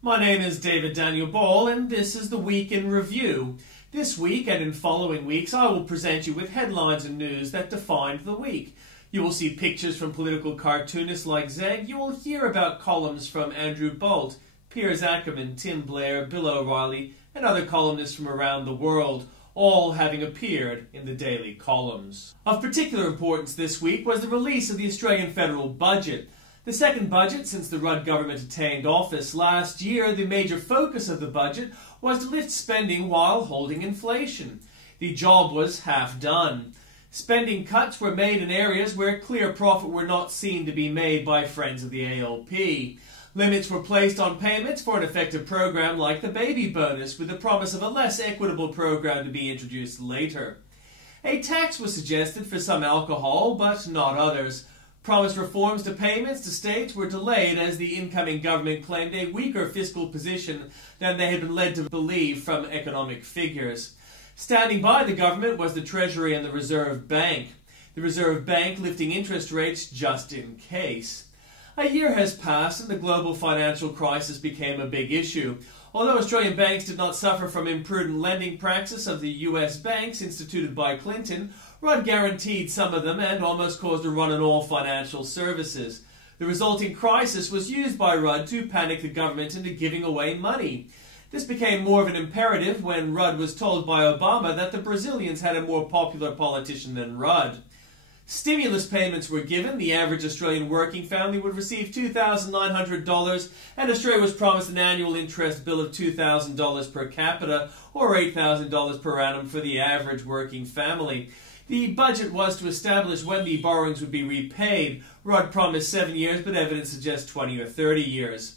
My name is David Daniel Ball, and this is the Week in Review. This week and in following weeks, I will present you with headlines and news that defined the week. You will see pictures from political cartoonists like Zeg. You will hear about columns from Andrew Bolt, Piers Ackerman, Tim Blair, Bill O'Reilly, and other columnists from around the world, all having appeared in the daily columns. Of particular importance this week was the release of the Australian federal budget. The second budget since the Rudd government attained office last year. The major focus of the budget was to lift spending while holding inflation. The job was half done. Spending cuts were made in areas where clear profit were not seen to be made by friends of the ALP. Limits were placed on payments for an effective program like the baby bonus, with the promise of a less equitable program to be introduced later. A tax was suggested for some alcohol, but not others. Promised reforms to payments to states were delayed as the incoming government claimed a weaker fiscal position than they had been led to believe from economic figures. Standing by the government was the Treasury and the Reserve Bank. The Reserve Bank lifting interest rates just in case. A year has passed and the global financial crisis became a big issue. Although Australian banks did not suffer from imprudent lending practice of the US banks instituted by Clinton, Rudd guaranteed some of them and almost caused a run on all financial services. The resulting crisis was used by Rudd to panic the government into giving away money. This became more of an imperative when Rudd was told by Obama that the Brazilians had a more popular politician than Rudd. Stimulus payments were given. The average Australian working family would receive $2,900, and Australia was promised an annual interest bill of $2,000 per capita, or $8,000 per annum for the average working family. The budget was to establish when the borrowings would be repaid. Rudd promised 7 years, but evidence suggests 20 or 30 years.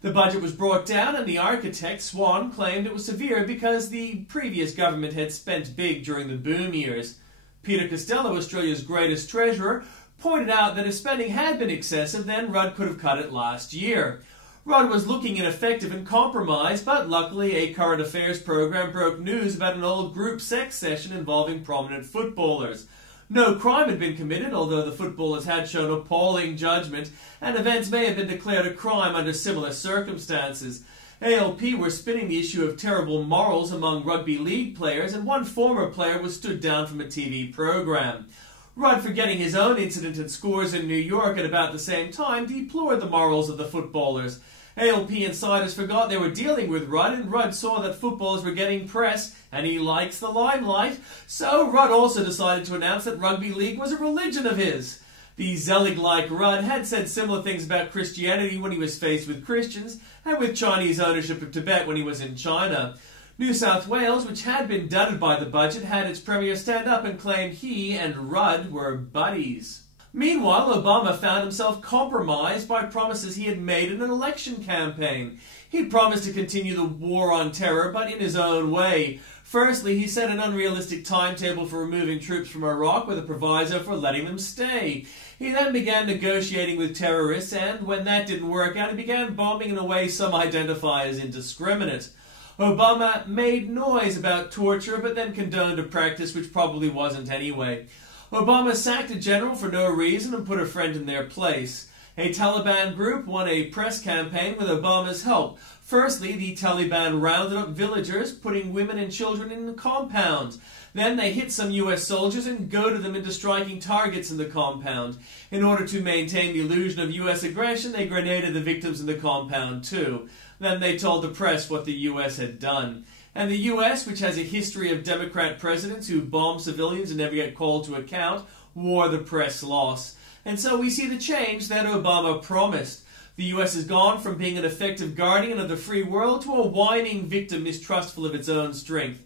The budget was brought down, and the architect, Swan, claimed it was severe because the previous government had spent big during the boom years. Peter Costello, Australia's greatest treasurer, pointed out that if spending had been excessive, then Rudd could have cut it last year. Rudd was looking ineffective and compromised, but luckily a current affairs program broke news about an old group sex session involving prominent footballers. No crime had been committed, although the footballers had shown appalling judgment, and events may have been declared a crime under similar circumstances. ALP were spinning the issue of terrible morals among rugby league players, and one former player was stood down from a TV program. Rudd, forgetting his own incident at Scores in New York at about the same time, deplored the morals of the footballers. ALP insiders forgot they were dealing with Rudd, and Rudd saw that footballers were getting press, and he likes the limelight. So Rudd also decided to announce that rugby league was a religion of his. The Zelig-like Rudd had said similar things about Christianity when he was faced with Christians, and with Chinese ownership of Tibet when he was in China. New South Wales, which had been dudded by the budget, had its premier stand up and claim he and Rudd were buddies. Meanwhile, Obama found himself compromised by promises he had made in an election campaign. He promised to continue the war on terror, but in his own way. Firstly, he set an unrealistic timetable for removing troops from Iraq with a proviso for letting them stay. He then began negotiating with terrorists, and when that didn't work out, he began bombing in a way some identify as indiscriminate. Obama made noise about torture, but then condoned a practice which probably wasn't anyway. Obama sacked a general for no reason and put a friend in their place. A Taliban group won a press campaign with Obama's help. Firstly, the Taliban rounded up villagers, putting women and children in compounds. Then they hit some U.S. soldiers and goaded them into striking targets in the compound. In order to maintain the illusion of U.S. aggression, they grenaded the victims in the compound too. Then they told the press what the U.S. had done. And the U.S., which has a history of Democrat presidents who bomb civilians and never get called to account, wore the press loss. And so we see the change that Obama promised. The U.S. has gone from being an effective guardian of the free world to a whining victim mistrustful of its own strength.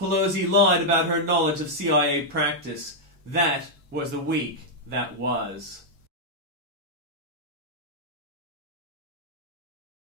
Pelosi lied about her knowledge of CIA practice. That was the week that was.